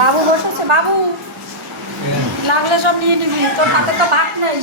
বাবু বসেছে, বাবু লাগলে সব নিয়ে নিবি, তোর হাতে তো ভাত নেই।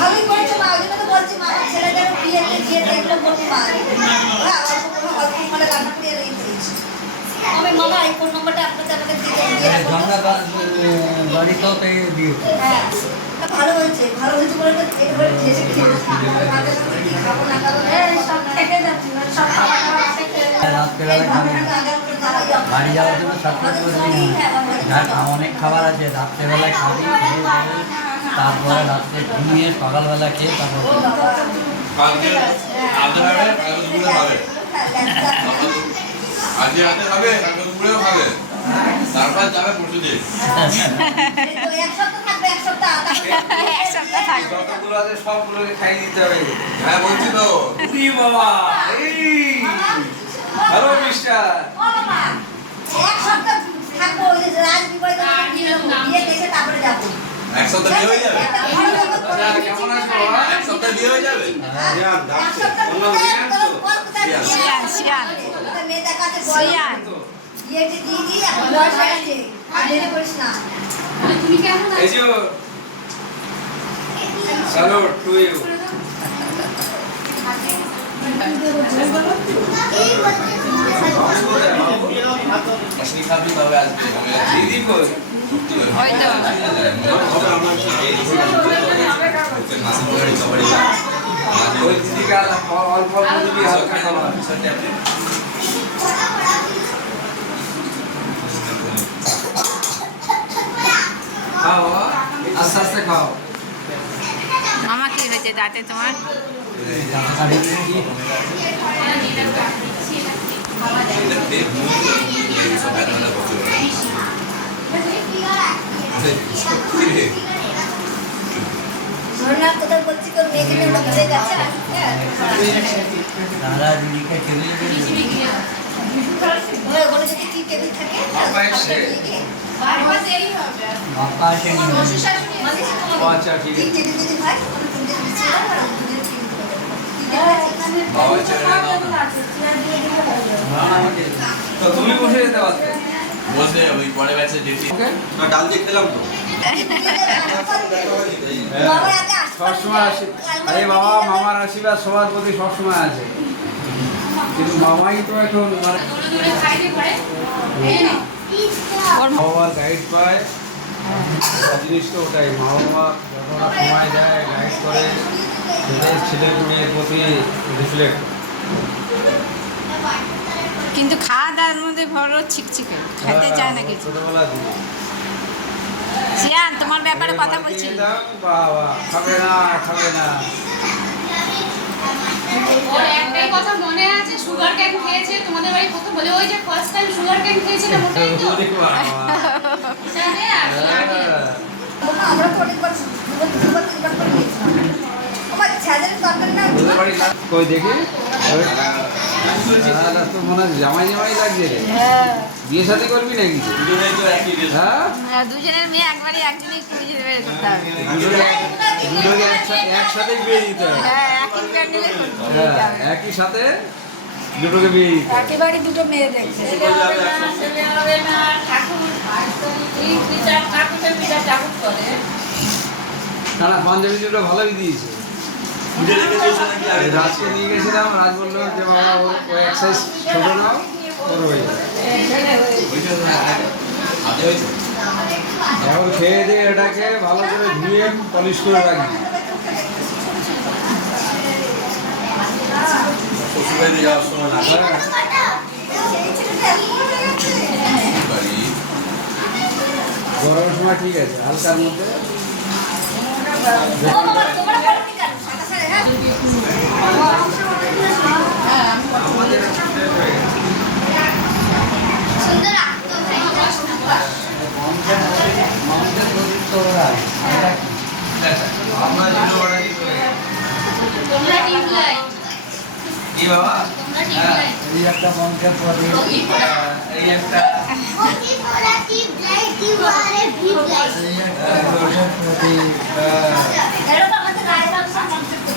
ভালোই করেছো মা, ওই জন্য তো বলছি মা ছেলেদের বিয়েতে বিয়েতে এগুলো করতে পারে। হ্যাঁ, অল্প করে রান্না করে রেখেছিস। আমি মামা এই ফোন নম্বরটা আপনাকে আমাকে দিয়ে বাড়িতেও তাই দিয়েছে। হ্যাঁ, ভালো হয়েছে বলে তো এবারে খেয়ে খাবো না খাবো সব থেকে যাচ্ছি, সব খাবার দাবার থেকে। রাত্রেবেলা বাড়ি যাওয়ার জন্য সাতটা করে অনেক খাবার আছে, রাত্রেবেলায় খাবি, খেয়ে যাবি, তারপরে রাত্রে ঘুমিয়ে সকালবেলা খেয়ে তারপর আজকে হাতে খাবে, কালকে দুপুরেও খাবে, তারপর যাবে পরশু দিন। এক সপ্তাহ থাকবে, এক সপ্তাহ যতগুলো আছে সবগুলোকে খাইয়ে দিতে হবে। হ্যাঁ বলছি তো। উই বাবা, এই হ্যালো মিস্টার। এক সপ্তাহ থাকবো, ওই যে রাজবিবাহিত বিয়ে দেখে তারপরে যাবো। এক সপ্তাহ বিয়ে হয়ে যাবে? কেমন আছো বাবা? এক সপ্তাহ বিয়ে হয়ে যাবে? এক সপ্তাহ মেয়ে দেখাচ্ছে বিয়েটি দিয়ে দিই, এখন বয়স হয়ে গেছে, আর দেরি করিস না। এই যে স্যালুট টু ইউ। মাসি খাবি তবে আসবে। দিদি কই? ওই তো ওই দিদিকে অল্প অল্প দিবি, হালকা খাওয়া। খাও বাবা, আস্তে আস্তে খাও। মামা কি হয়েছে দাঁতে তোমার? ধরলাম কোথাও বলছি তোর মেয়েকে নিয়ে ওটা ঘুরে গেছে। দাদা দিদিকে চলে ওখানে যদি কি টেবিল থাকে বাপ্পা আসেনি। আচ্ছা ঠিক কি আছে। টেবিল যদি হয় বাবা ছেড়ে দাও না। তো তুমি বসে যেতে পারতে। বসে ওই পরে ব্যাচে যেটি ওকে, না ডাল দিয়ে খেলাম তো। সবসময় আসি। আরে বাবা, মামার আশীর্বাদ সবার প্রতি সবসময় আছে, কিন্তু মামাই তো এখন মানে বাবা গাইড পায়। জিনিস তো ওটাই, মা বাবা যতটা সময় দেয়, গাইড করে, ছেলে মেয়ের প্রতি রিফ্লেক্ট। কিন্তু খাওয়া দাওয়ার মধ্যে বড় ছিকছিকে, খেতে চায় না কিছু। ছোটবেলা দিয়ে সিয়ান, তোমার ব্যাপারে কথা বলছি। বাবা খাবে না, খাবে না। ওর একটাই কথা মনে আছে, সুগার ক্যান খেয়েছে তোমাদের বাড়ি প্রথম বলে, ওই যে ফার্স্ট টাইম সুগার ক্যান খেয়েছিলাম ওটাই তো। জানে আর লাগে। আমরা তো অনেকবার দুবার তিনবার করে গিয়েছিলাম। আমার ছেলের দরকার না। কই দেখি, তো মনে হয় জামাই জামাই লাগছে রে। বিয়ে শাদী করবি নাকি? দুজনেই তো একই রেস। হ্যাঁ, দুজনের মেয়ে একবারই একজনই খুঁজে বের করতে হবে। দুজনে একসাথে বিয়ে দিতে হবে। হ্যাঁ, একই প্যান্ডেলে হ্যাঁ, একই সাথে দুটোকে বিয়ে দিতে হবে। একেবারে দুটো মেয়ে দেখছে। না না, পাঞ্জাবি দুটো ভালোই দিয়েছে। বুঝে রেখে দিয়েছো নাকি আগে? রাজকে নিয়ে গেছিলাম, রাজ বললো যে বাবা ও এক সাইজ ছোট নাও, ওর হয়ে যাবে। বুঝে না আগে হয়েছে। এখন খেয়ে দিয়ে এটাকে ভালো করে ধুয়ে পলিশ করে রাখবি। শ্বশুরবাড়ি যাওয়ার সময় না সেই ছেলেটা এত বড় হয়ে গেছে। বাড়ি গরমের সময় ঠিক আছে, হালকার মধ্যে। ও বাবা তোমরা করো কি জানো সাদা সাদা হ্যাঁ সুন্দর আঁকতো ভাই মানুষের প্রদীপ্ত ওরা এটা কি? আমরা জন্য অর্ডার দিতে তোমরা টিম লাইট কি বাবা? তোমরা টিম লাইট এই একটা বংশের প্রদীপ, এই একটা ওকে তোরা কি ব্লাইট কি বারে ভি ব্লাইট এই একটা বংশের প্রদীপ। এটা তো আমাদের রায়বাগ সংস্কৃতি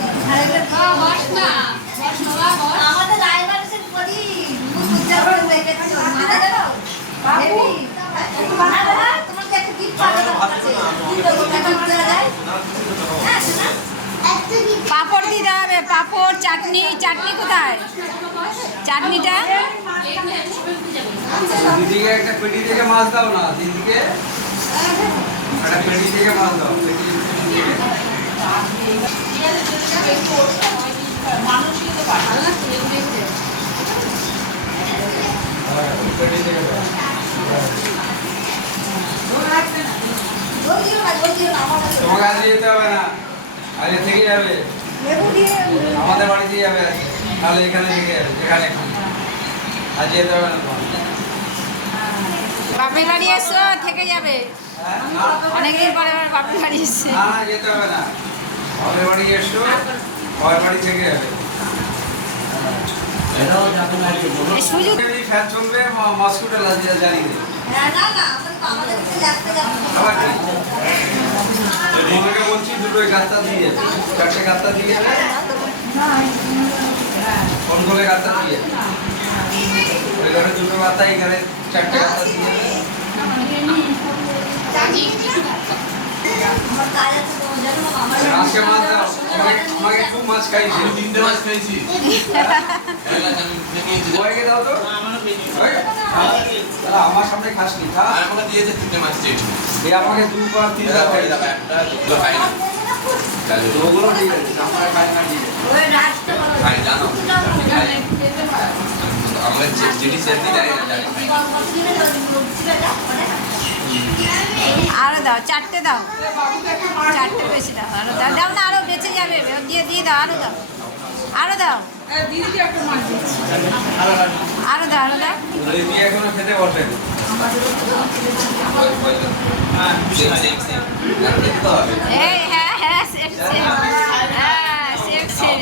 বস না বস না বস আমাদের রায়বাগ সে পরি উজ্জ্বল করে রেখেছে মানা জানো বাবু তোমার কি একটা গিফট পাবে হ্যাঁ শোনা পাপড় দিতে হবে, পাপড়, চাটনি। চাটনি কোথায়? চাটনিটা দিদিকে একটা পেটি থেকে মাছ দাও না, দিদিকে একটা পেটি থেকে মাছ দাও। পেটি থেকে দাও। জোর দিও না আমার কাছে তোমাকে আজ যেতে হবে না, আগে থেকে যাবে, লেবু দিয়ে আমাদের বাড়িতে যাবে, তাহলে এখানে থেকে যাবে, যেখানে খুশি। আজ যেতে হবে না তোমার। বাপের বাড়ি এসো, থেকে যাবে। হ্যাঁ? অনেকদিন পরে আবার বাপের বাড়ি এসছে। না না যেতে হবে না, বাপের বাড়ি এসো, বাপের বাড়ি থেকে যাবে। এরাও যাবে না একটু বলো। এই সুযোগ ফ্যান চলবে, মস্কিটো লাগিয়ে জানি না। হ্যাঁ না না আমাদের কাছে লাগতে যাবে আবার কি? তোমাকে বলছি দুটোই গাছটা দিয়ে যাবে, চারটে গাছটা দিয়ে যাবে, ফোন করে গাছটা দিয়ে যাবে। ওই ঘরে দুটো গাছটা, এই ঘরে চারটে গাছটা দিয়ে যাবে। আমার কাজ আছে তো জানো আমার আজকে মাছ দাও, আমাকে খুব মাছ খাইছে। আমি 3টে মাছ খেয়েছি এলা আমি নিয়েছি সবাইকে দাও তো। ওই, দাদা, আমার সামনে খাসনি, খা। আর আমাকে দিয়েছে 3টে মাছ চেয়েছি এই আমাকে দুবার তিনবার এটা খাইছে। একটা দুটো খাই না ওগুলো ঠিক আছে, আমরা খাই না ঠিক আছে। ওই রাতটা বলো খাই জানো খাই আমাকে যেটি সেটি দেয় না জানি আরো দাও, চারটে দাও, চারটে বেশি দাও, আরো দাও। দাও না, আরো বেঁচে যাবে, দিয়ে দিয়ে দাও, আরো দাও, আরো দাও, আরো দাও, আরো দাও। ওই মেয়ে এখনো খেতে বসেনি। সেম সেম সেম দেখতে হবে এই হ্যাঁ হ্যাঁ সেম সেম, হ্যাঁ সেম সেম।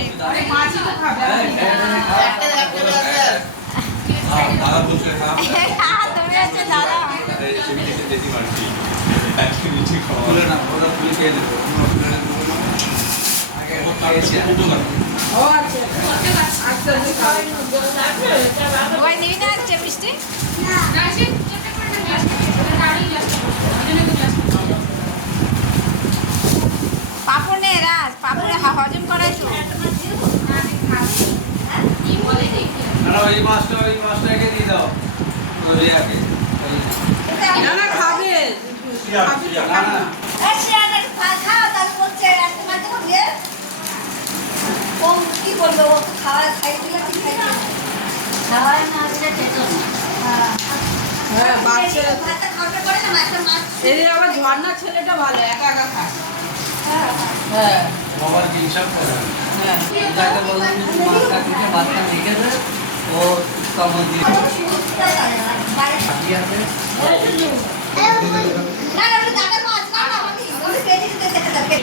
দাদা বলছে খা তুমি হচ্ছে দাদা। দেশি মারছি আজকে নিচে খাওয়া তুলে না, ওটা তুলে খেয়ে নেবো। অন্য তুলে নেবো না। আগে খেয়েছি। ওই নিবি না হচ্ছে মিষ্টি? গ্লাসে চেপে করে না গ্লাস গাড়ি গ্লাস এখানে তো গ্লাস পাপড় নে রাজ, পাপড়ে হজম করাই তো। কি বলে দেখি না, না, ওই মাছটা একে দিয়ে দাও। ওই আগে। না না খাবে। না, না। খাওয়া তার বলছে একটা মাঝে দিয়ে কম কি বলবো ও খাওয়া খাইছিল কি খাইছিল খাওয়ার না আসলে খেত হ্যাঁ বাচ্চা ভাতটা খাওয়াটা করে না মাছটা মাছ এই আবার ঝর্ণা ছেলেটা ভালো, একা একা খায়। হ্যাঁ হ্যাঁ বাবার হিসাব করে হ্যাঁ। যাকে বললাম যে তুই মাছটা থেকে বাচ্চা রেখে দে, ও তখন দিয়ে খাটি আছে। না না ওটা দাদা মাছ না না ওটা পেটে দিতে দেখতে থাকে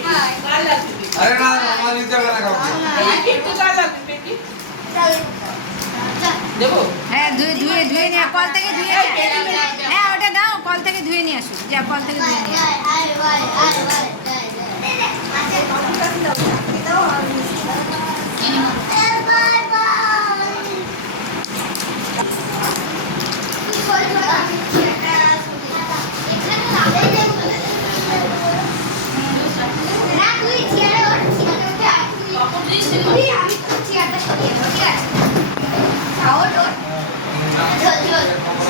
আরে না, আমার নিতে হবে না কাউকে। হ্যাঁ ধুয়ে ধুয়ে ধুয়ে নিয়ে কল থেকে ধুয়ে নিয়ে, হ্যাঁ ওটা দাও, কল থেকে ধুয়ে নিয়ে আসো, যা কল থেকে ধুয়ে নিয়ে আসো।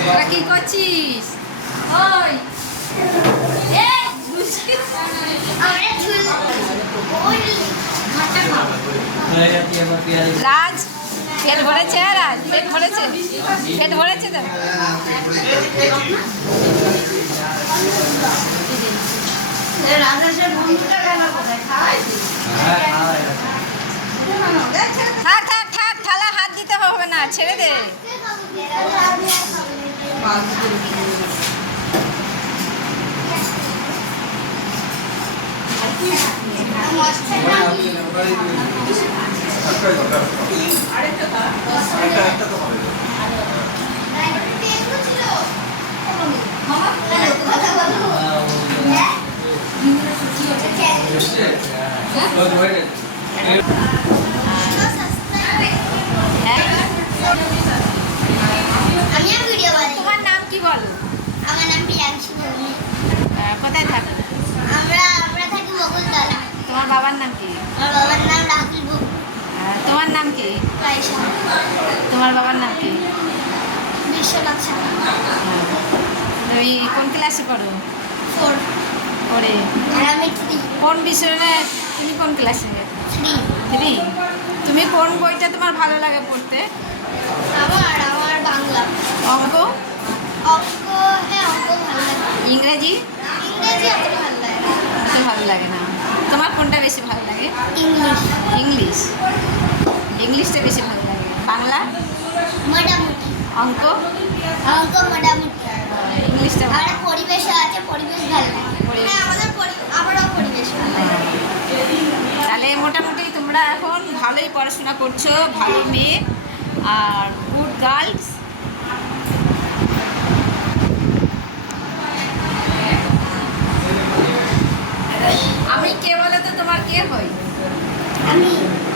তোরা কি করছিস? ওই হয়ে যাচ্ছে এবার পেঁয়াজ। রাজ পেট ভরেছে? রাজ পেট ভরেছে? পেট ভরেছে তো? রাজেশের বন্ধুটা গেল কোথায় খাওয়াইছি হ্যাঁ খাওয়া হয়ে গেছে। থাক থাক থাক, থালা হাত দিতে হবে না, ছেড়ে দে। আমিও ভিডিও বানাই। তোমার নাম কি বলো? আমার নাম প্রিয়াংশু ভৌমিক। কোথায় থাকো? আমরা থাকি বকুলতলা। তোমার বাবার নাম কি? আমার বাবার নাম রাহুল ভৌমিক। তোমার নাম কি? পয়সা তোমার বাবার নাম কি? বিশ্বনাথ সাহা। তুমি কোন ক্লাসে পড়ো? 4 পড়ে আর আমি 3 কোন বিষয়ে? তুমি কোন ক্লাসে? 3 3। তুমি কোন বইটা তোমার ভালো লাগে পড়তে? আমার বাংলা অঙ্ক? অঙ্ক। হ্যাঁ, অঙ্ক ভালো লাগে। ইংরেজি? ইংরেজি অত ভালো লাগে না। অত ভালো লাগে না। তোমার কোনটা বেশি ভালো লাগে? English English. ইংলিশটা বেশি ভালো লাগে। বাংলা? মোটামুটি। অঙ্ক? অঙ্ক মোটামুটি। ইংলিশটা ভালো। আর পরিবেশও আছে, পরিবেশ ভালো লাগে। পরিবেশ। হ্যাঁ, আমারও পরিবেশ ভালো লাগে। তাহলে মোটামুটি তোমরা এখন ভালোই পড়াশোনা করছো, ভালো মেয়ে আর গুড গার্লস। আমি কে বলো তো? তোমার কে হই?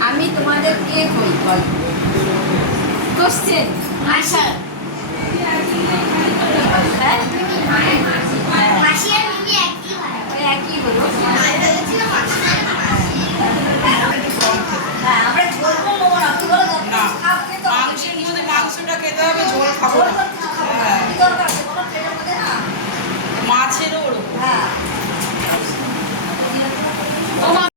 আমি তোমাদের কে হই বল? Question answer. মাসি আর মিমি একই হয়। একই হলো। আমি ভেবেছিলাম মাসি